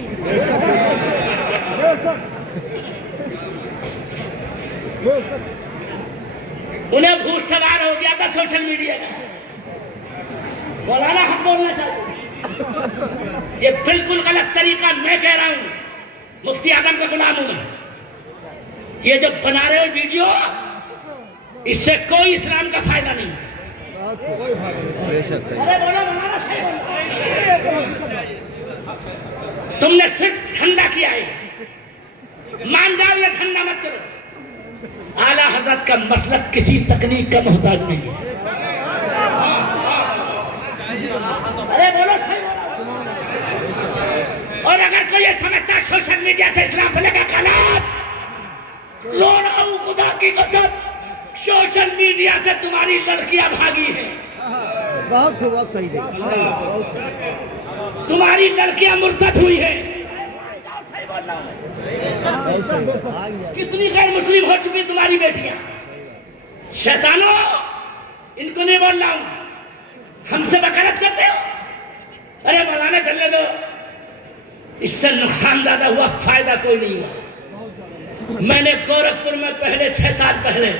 انہیں بھوت سوار ہو گیا تھا سوشل میڈیا کا. مولانا حق بولنا چاہیے. یہ بالکل غلط طریقہ. میں کہہ رہا ہوں مفتی اعظم کا غلام ہوں میں. یہ جو بنا رہے ہو ویڈیو اس سے کوئی اسلام کا فائدہ نہیں. ارے بولو مولانا صحیح بولو. تم نے صرف دھندا کیا ہے. مان جاؤ یہ دھندا مت کرو. اعلیٰ حضرت کا مسلک کسی تکنیک کا محتاج نہیں ہے. ارے بولو صحیح بولو. اور اگر کوئی یہ سمجھتا ہے سوشل میڈیا سے اسلام پھیلے گا غلط. رو رہا ہوں خدا کی قسم. سوشل میڈیا سے تمہاری لڑکیاں بھاگی ہیں. بہت خوب. آپ صحیح دے. تمہاری لڑکیاں مرتد ہوئی ہیں. کتنی غیر مسلم ہو چکی تمہاری بیٹیاں. شیطانوں ان کو نہیں بول رہا ہوں. ہم سے بغاوت کرتے ہو. ارے مولانا چلنے دو. اس سے نقصان زیادہ ہوا فائدہ کوئی نہیں ہوا. میں نے گورکھپور میں پہلے 6 سال پہلے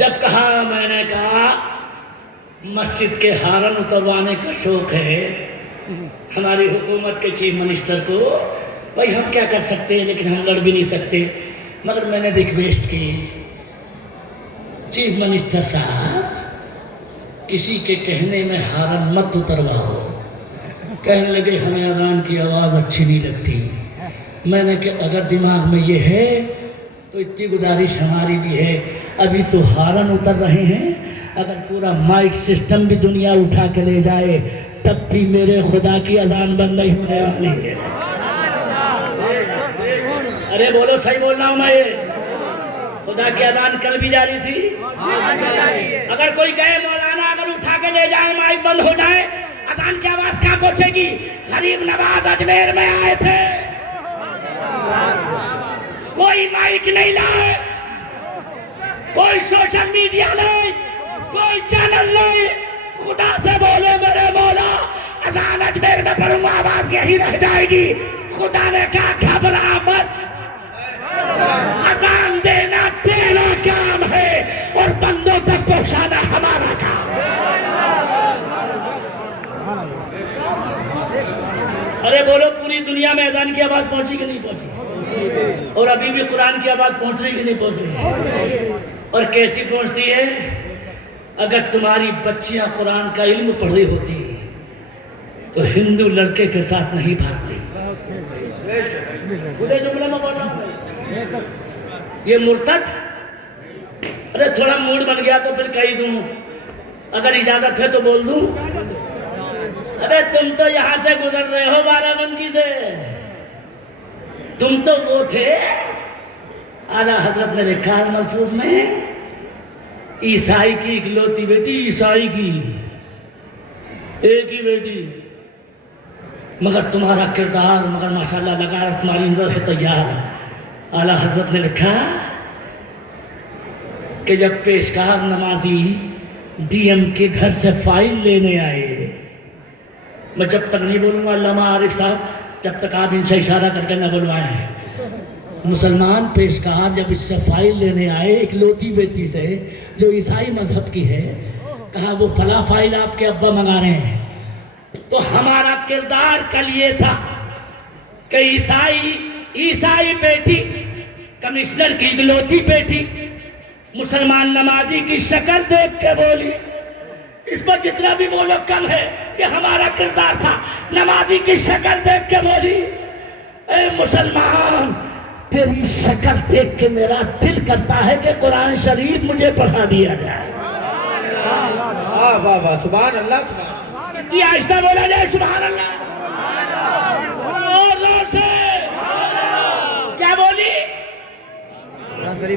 جب کہا میں نے کہا مسجد کے ہارن اتروانے کا شوق ہے ہماری حکومت کے چیف منسٹر کو. بھائی ہم کیا کر سکتے ہیں لیکن ہم لڑ بھی نہیں سکتے. مگر میں نے ریکویسٹ کی چیف منسٹر صاحب کسی کے کہنے میں ہارن مت اترواؤ. کہنے لگے ہمیں اذان کی آواز اچھی نہیں لگتی. میں نے کہا اگر دماغ میں یہ ہے تو اتنی گزارش ہماری بھی ہے. ابھی تو ہارن اتر رہے ہیں. اگر پورا مائک سسٹم بھی دنیا اٹھا کے لے جائے تب بھی میرے خدا کی اذان بند نہیں ہونے والی ہے. ارے بولو صحیح بول رہا ہوں میں. خدا کی اذان کل بھی جاری تھی. اگر کوئی کہے مولانا اگر اٹھا کے لے جائے مائک بند ہو جائے اذان کی آواز کہاں پہنچے گی. غریب نواز اجمیر میں آئے تھے کوئی مائک نہیں لائے کوئی سوشل میڈیا نہیں کوئی چینل نہیں. خدا سے بولے میرے مولا اذان اجمیر میں پڑھوں گا آواز یہی رہ جائے گی. خدا نے کہا گھبرا مت. اذان دینا تیرا کام ہے اور بندوں تک پہنچانا ہمارا کام. ارے بولو پوری دنیا میں اذان کی آواز پہنچی کہ نہیں پہنچی. اور ابھی بھی قرآن کی آواز پہنچ رہی کہ نہیں پہنچ رہی. اور کیسی پہنچتی ہے. اگر تمہاری بچیاں قرآن کا علم پڑھ رہی ہوتی تو ہندو لڑکے کے ساتھ نہیں بھاگتی. پورے جملے میں بول رہا ہوں. یہ مرتد. ارے تھوڑا موڈ بن گیا تو پھر کہی دوں. اگر اجازت ہے تو بول دوں. ارے تم تو یہاں سے گزر رہے ہو بارہ بنکی سے. تم تو وہ تھے اعلیٰ حضرت نے لکھا ہے ملفوظ میں عیسائی کی اکلوتی بیٹی. عیسائی کی ایک ہی بیٹی مگر تمہارا کردار مگر ماشاءاللہ لگا تمہاری نظر ہے تیار. اعلیٰ حضرت نے لکھا کہ جب پیشکار نمازی ڈی ایم کے گھر سے فائل لینے آئے. میں جب تک نہیں بولوں گا علامہ عارف صاحب جب تک آپ ان سے اشارہ کر کے نہ بلوائیں. مسلمان پیشکار جب اس سے فائل لینے آئے اکلوتی بیٹی سے جو عیسائی مذہب کی ہے کہا وہ فلاں فائل آپ کے ابا منگا رہے ہیں. تو ہمارا کردار کل یہ تھا کہ عیسائی بیٹی کمشنر کی اکلوتی بیٹی مسلمان نمازی کی شکل دیکھ کے بولی. اس پر جتنا بھی بولو کم ہے. یہ ہمارا کردار تھا. نمازی کی شکل دیکھ کے بولی اے مسلمان تیری شکل دیکھ کے میرا دل کرتا ہے کہ قرآن شریف مجھے پڑھا دیا جائے. واہ واہ واہ سبحان اللہ سبحان اللہ. اتنی آہستہ بولا جائے سبحان اللہ. اور زور سے کیا بولی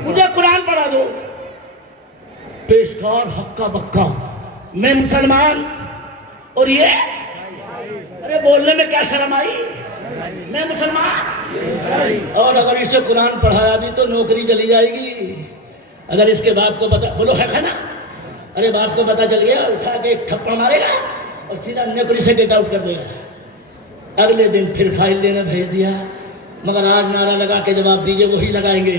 مجھے قرآن پڑھا دو. پیشکار ہکا بکا میں مسلمان اور یہ ارے بولنے میں کیا شرم آئی. میں مسلمان اور اگر اسے قرآن پڑھایا بھی تو نوکری چلی جائے گی. اگر اس کے باپ کو پتا بولو ہے نا. ارے باپ کو پتا چل گیا اٹھا کے ایک تھپڑ مارے گا اور سیدھا نوکری سے گیٹ آؤٹ کر دے گا. اگلے دن پھر فائل دینا بھیج دیا مگر آج نعرہ لگا کے جواب دیجئے وہی لگائیں گے.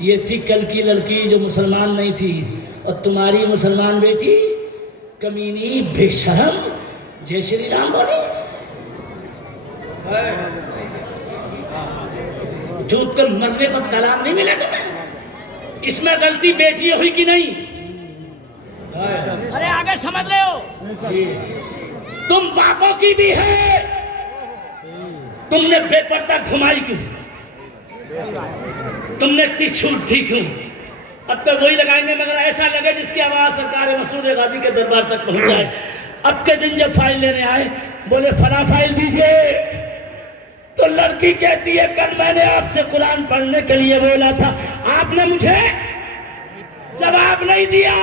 یہ تھی کل کی لڑکی جو مسلمان نہیں تھی، اور تمہاری مسلمان بیٹی کمینی بے شرم جے شری رام بولی. جھوٹ کر مرنے پر طلاق نہیں ملا تمہیں؟ اس میں غلطی بیٹی ہوئی کہ نہیں؟ ارے آگے سمجھ رہے ہو؟ تم باپوں کی بھی ہے. تم نے بے پردہ گھمائی کیوں؟ تم نے چھوٹ تھی کیوں؟ اب تو وہی لگائیں گے مگر ایسا لگے جس کی آواز سرکار مسعود غازی کے دربار تک پہنچ جائے. اب کے دن جب فائل لینے آئے بولے فلاں فائل دیجئے، تو لڑکی کہتی ہے کل میں نے آپ سے قرآن پڑھنے کے لیے بولا تھا، آپ نے مجھے جواب نہیں دیا،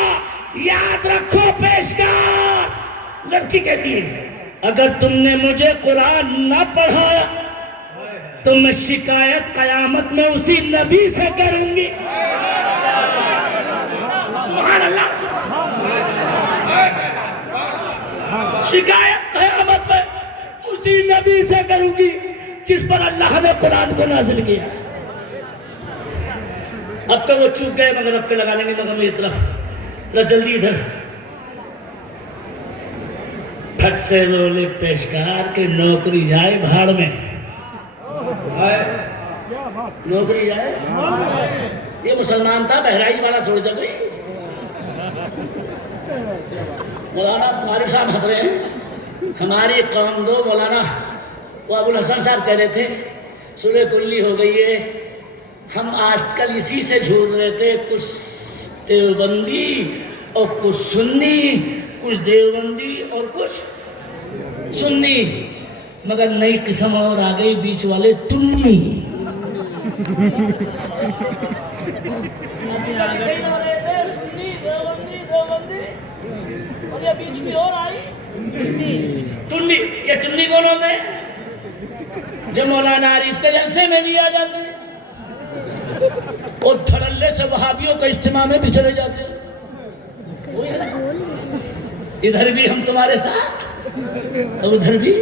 یاد رکھو پیشکار. لڑکی کہتی ہے اگر تم نے مجھے قرآن نہ پڑھایا تو میں شکایت قیامت میں اسی نبی سے کروں گی. سبحان اللہ. شکایت قیامت میں اسی نبی سے کروں گی جس پر اللہ نے قرآن کو نازل کیا. اب تو وہ چوک گئے مگر اب کے لگا لیں گے مگر میری طرف جلدی ادھر. پھٹ سے بولے پیشکار کے نوکری جائے بھاڑ میں. نوکری جائے. یہ مسلمان تھا، بہرائچ والا تھوڑی تھا کوئی. مولانا عارف صاحب ہنس رہے ہیں. ہماری قوم دو مولانا وہ ابو الحسن صاحب کہہ رہے تھے سورہ کلی ہو گئی ہے. ہم آج کل اسی سے جھول رہے تھے، کچھ دیوبندی اور کچھ سنی، کچھ دیوبندی اور کچھ سنی، مگر نئی قسم اور آ گئی بیچ والے ٹنی. اور یہ بیچ میں اور آئی ٹنی. یہ ٹنی کون ہوتے ہیں؟ جو مولانا عارف کے جلسے میں بھی آ جاتے ہیں اور دھڑلے سے وہابیوں کا اجتماع میں بھی چلے جاتے ہیں. ادھر بھی ہم تمہارے ساتھ اور ادھر بھی.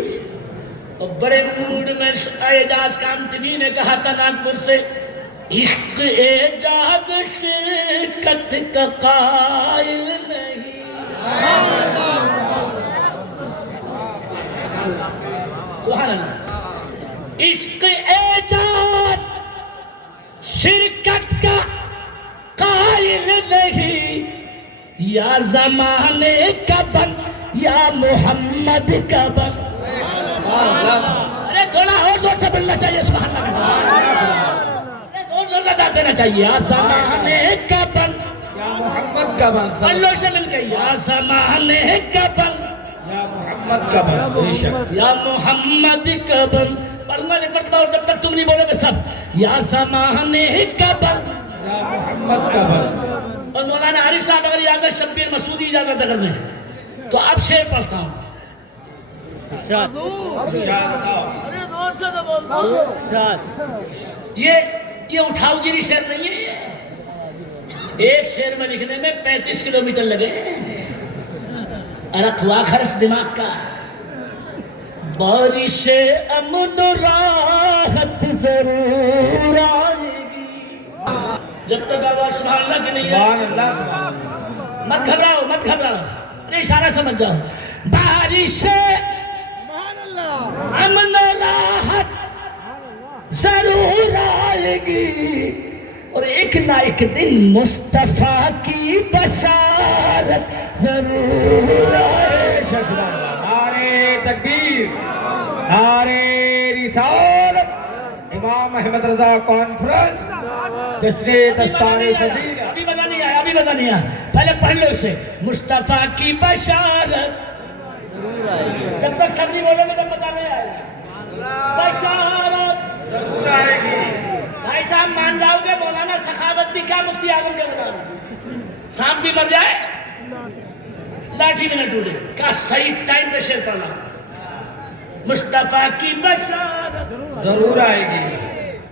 اور بڑے موڈ میں اعجاز کانتوی نے کہا تھا ناگپور سے، عشق اعجاز شرکت کا قائل نہیں. سبحان اللہ. عشق اعجاز شرکت کا قائل نہیں، یا زمانے کا بن یا محمد کا بن. ارے تھوڑا اور زور سے بولنا چاہیے. سبحان اللہ. اور زور سے داد دینا چاہیے. یا زمانے کا بن یا محمد کا بن. اللہ سے مل کے یا زمانے کا بن یا محمد کا بن. بے شک. یا محمد کا بن. پڑھوں گا نہیں پڑھتا اور جب تک تم نہیں بولو گے سب. یا زمانے کا بن یا محمد کا بن. اور مولانا عارف صاحب اگر یاد شبیر مسعودی اجازت کر دیں تو اب شعر پڑھتا ہوں. ارشاد بتاؤ. ارے زور سے تو بول دو. یہ اٹھاؤ گیری شعر نہیں ہے. ایک شعر میں لکھنے میں 35 کلومیٹر لگے. ارق ہوا خرچ دماغ کا. بارش امن و راحت ضرور آئے گی. جب تک آواز سبحان اللہ کی نہیں ہے سبحان اللہ. مت گھبراؤ مت گھبراؤ. ارے اشارہ سمجھ جاؤ. بارش امن و راحت ضرور آئے گی اور ایک نہ ایک دن مصطفیٰ کی بشارت ضرور آئے گی. نعرے تکبیر، نعرے رسالت. امام احمد رضا کانفرنس جشن دستار فضیلت. ابھی بتا نہیں آیا ابھی بتا نہیں آیا. پہلے پڑھ لو اسے. مصطفیٰ کی بشارت. جب تک سب نہیں بولو گے جب بتا نہیں آئے. بشارت ضرور آئے گی. بھائی صاحب مان جاؤ گے مولانا سخاوت بھی کیا مفتی اعظم کے مولانا. سانپ بھی مر جائے لاٹھی بھی نہ ٹوٹے. کیا صحیح ٹائم پہ شعر پڑھنا. مصطفیٰ کی بشارت ضرور آئے گی.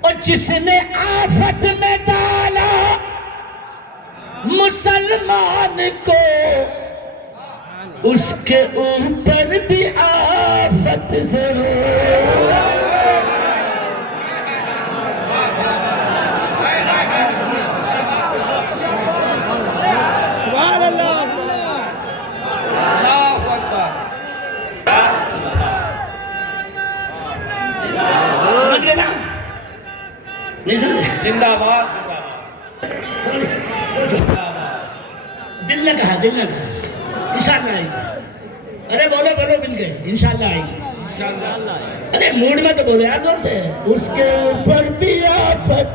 اور جس نے آفت میں ڈالا مسلمان کو اس کے اوپر بھی آفت ضرور آئے. نہیں سمجھے؟ زندہ باد دل نے کہا انشاءاللہ آئے گی. ارے بولو مل گئے انشاءاللہ آئے گی. انشاءاللہ. ارے موڈ میں تو بولو یار زور سے. اس کے اوپر بھی آفت.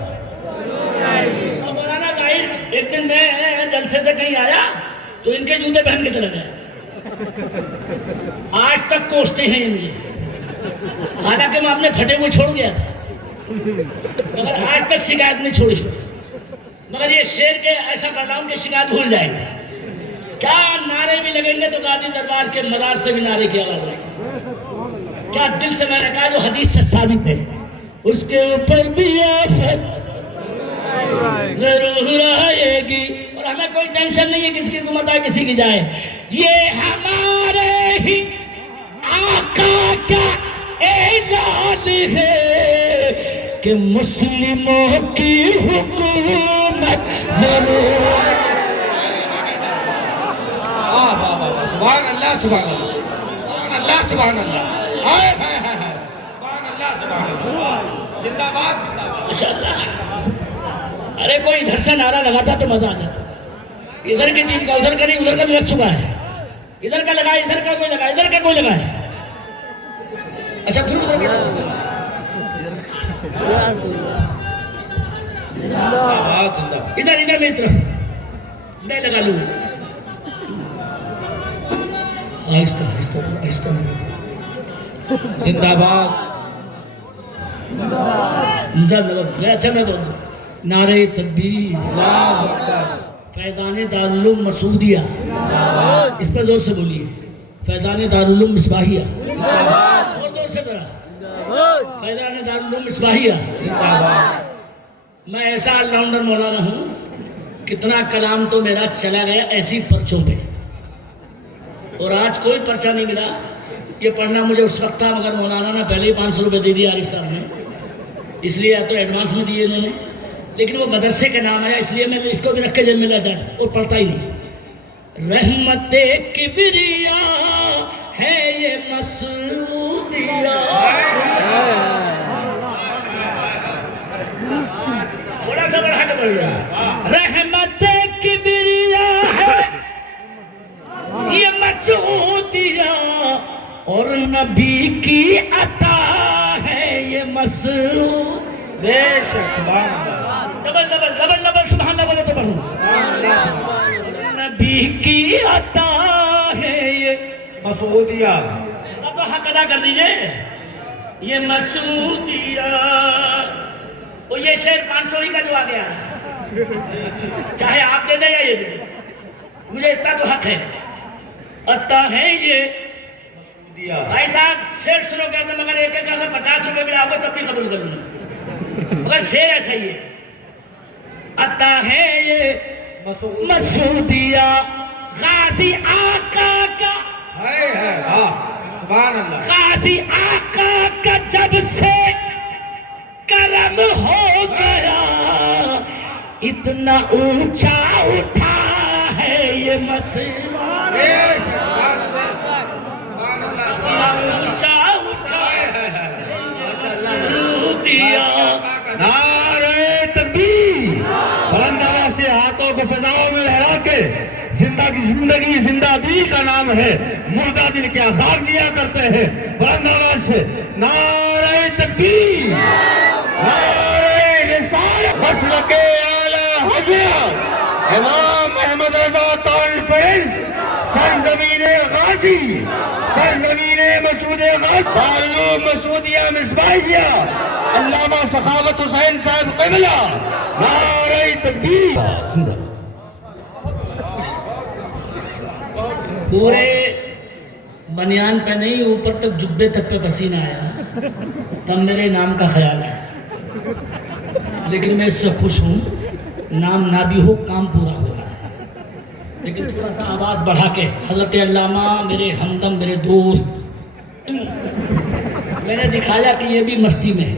مولانا ظاہر ایک دن میں جلسے سے کہیں آیا تو ان کے جوتے پہن کے چلا گیا. آج تک کوستے ہیں یہ مجھے, حالانکہ میں اپنے پھٹے ہوئے چھوڑ گیا تھا, مگر آج تک شکایت نہیں چھوڑی. مگر یہ شیر کے ایسا پیغام کی شکایت بھول جائیں گے. کیا نعرے بھی لگیں گے تو غازی دربار کے مدار سے بھی نعرے کی آواز آئے گی. کیا دل سے میں نے کہا جو حدیث سے ثابت ہے, اس کے اوپر بھی آفت ضرور آئے گی. اور ہمیں کوئی ٹینشن نہیں ہے کسی کی حکومت آئے کسی کی جائے. یہ ہمارے ہی آقا کا اعلان ہے کہ مسلموں کی حکومت ضرور. سبحان اللہ سبحان اللہ سبحان اللہ زندہ باد. ماشاءاللہ. ارے کوئی ادھر سے نعرہ لگاتا تو مزہ آ جاتا. ادھر کی ٹیم کا ادھر کا نہیں, ادھر کا لگ چکا ہے. ادھر کا لگا, ادھر کا کوئی لگا, ادھر کا کوئی لگا ہے. اچھا پھر ادھر ادھر میری طرف میں لگا لوں. آہستہ آہستہ آہستہ. زندہ باد. اچھا میں بول دوں. نعرہ تکبیر. فیضان دارالعلوم مسعودیہ. اس پر زور سے بولیے. فیضان دارالعلوم مصباحیہ. اور زور سے ذرا. فیضان دارالعلوم مصباحیہ. میں ایسا آل راؤنڈر مولانا ہوں, کتنا کلام تو میرا چلا گیا ایسی پرچوں پہ, اور آج کوئی پرچہ نہیں ملا. یہ پڑھنا مجھے اس وقت تھا, مگر مولانا نے پہلے ہی 500 روپے دے دیا عارف صاحب نے, اس لیے تو ایڈوانس میں دیے انہوں نے. لیکن وہ مدرسے کے نام آیا, اس لیے میں نے اس کو بھی رکھ کے جب ملا جائے اور پڑھتا ہی نہیں. رحمت کبریا ہے یہ مسعودیہ. تھوڑا سا بڑھا کے پڑھ رہا. رحمت کبریا ہے یہ مسعودیہ, اور نبی کی عطا ہے یہ مسعود. بے شک سبحان اللہ. ڈبل سبحان اللہ بولے تو پڑھوں. نبی کی عطا ہے یہ مسعودیہ. اب تو حق ادا کر دیجئے. یہ مسعودیہ. وہ یہ شعر 500 ہی کا جو آ گیا, چاہے آپ دے دیں یا یہ دے دیں, مجھے اتنا تو حق ہے. عطا ہے یہ مسعودیہ. بھائی صاحب شعر سنو کہتے ہیں, مگر ایک اگر 50 روپے ملا آپ کو تب بھی قبول کر لوں, مگر شعر ایسا ہی ہے. عطا ہے یہ مسعودیہ غازی آقا کا. سبحان اللہ. غازی آقا کا جب سے کرم ہو گیا, اتنا اونچا اٹھا ہے یہ نعرہ تکبیر. بلند آواز سے ہاتھوں کو فضاؤں میں لہرا کے زندگی زندہ دل کا نام ہے, مردہ دل کیا خاک دیا کرتے ہیں. بلند آواز سے نعرہ تکبیر. نعرہ رسالت. مسلک اعلی حضرت امام احمد رضا کانفرنس سرزمین غازی, سرزمین مسعود غازی, دارالعلوم مسعودیہ مصباحیہ, علامہ سخاوت حسین صاحب قبلہ. نعرہ تکبیر. پورے بنیان پہ نہیں, اوپر تک جبے تک پہ پسینہ آیا, تب میرے نام کا خیال ہے. لیکن میں اس سے خوش ہوں, نام نہ بھی ہو کام پورا ہو رہا ہے. لیکن تھوڑا سا آواز بڑھا کے حضرت علامہ میرے ہمدم میرے دوست, میں نے دکھایا کہ یہ بھی مستی میں ہے.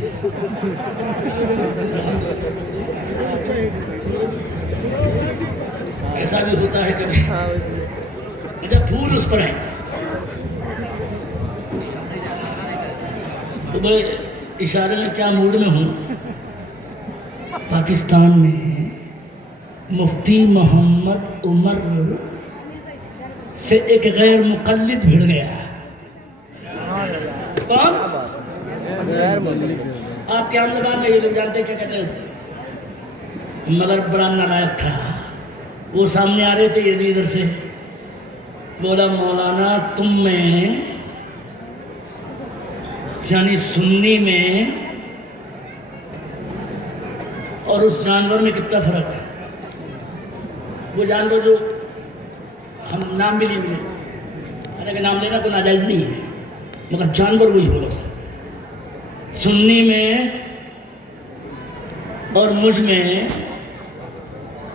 ایسا بھی ہوتا ہے کبھی. اچھا پھول اس پر ہے تو بڑے اشارے میں کیا موڈ میں ہوں. پاکستان میں مفتی محمد عمر سے ایک غیر مقلد بھڑ گیا. کون؟ آپ کے عام زبان میں یہ لوگ جانتے ہیں کیا کہتے ہیں اسے؟ مگر بڑا نالائق تھا. وہ سامنے آ رہے تھے یہ بھی ادھر سے. بولا مولانا تم میں یعنی سنی میں اور اس جانور میں کتنا فرق ہے؟ وہ جانور جو ہم نام بھی نہیں ملے، حالانکہ نام لینا کوئی ناجائز نہیں ہے، مگر جانور وہی بولو سر. سنی میں اور مجھ میں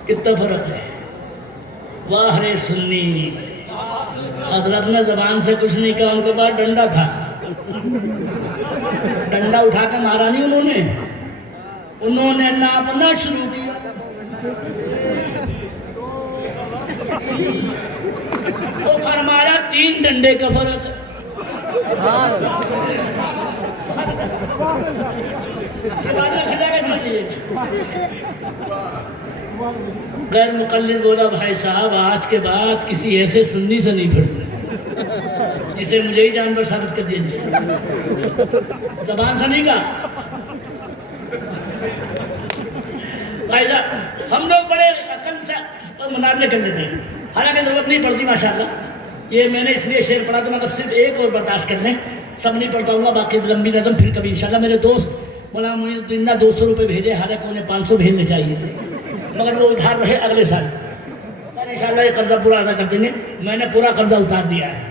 کتنا فرق ہے؟ واہ رے سنی. حضرت نے زبان سے کچھ نہیں کہا، ان کے پاس ڈنڈا تھا. ڈنڈا اٹھا کے مارا نہیں انہوں نے ناپنا شروع کیا. تو فرمایا 3 ڈنڈے کا فرق ہے. غیر مقلد بولا بھائی صاحب آج کے بعد کسی ایسے سنی سے نہیں بھڑوں جسے مجھے ہی جانور ثابت کر دیا. جسے زبان سے نہیں کہا. بھائی صاحب ہم لوگ بڑے عقل سے مناظرے کر لیتے ہیں، حالانکہ ضرورت نہیں پڑتی ماشاءاللہ. یہ میں نے اس لیے شعر پڑھا تو میں بس صرف ایک اور برداشت کر لیں، سب نہیں پڑھ پاؤں گا، باقی لمبی نظم پھر کبھی انشاءاللہ. میرے دوست مولانا معین الدین نے 200 روپے بھیجے، حالانکہ انہیں 500 بھیجنے چاہیے تھے، مگر وہ ادھار رہے اگلے سال. انشاءاللہ یہ قرضہ پورا ادا کر دیں گے. میں نے پورا قرضہ اتار دیا ہے.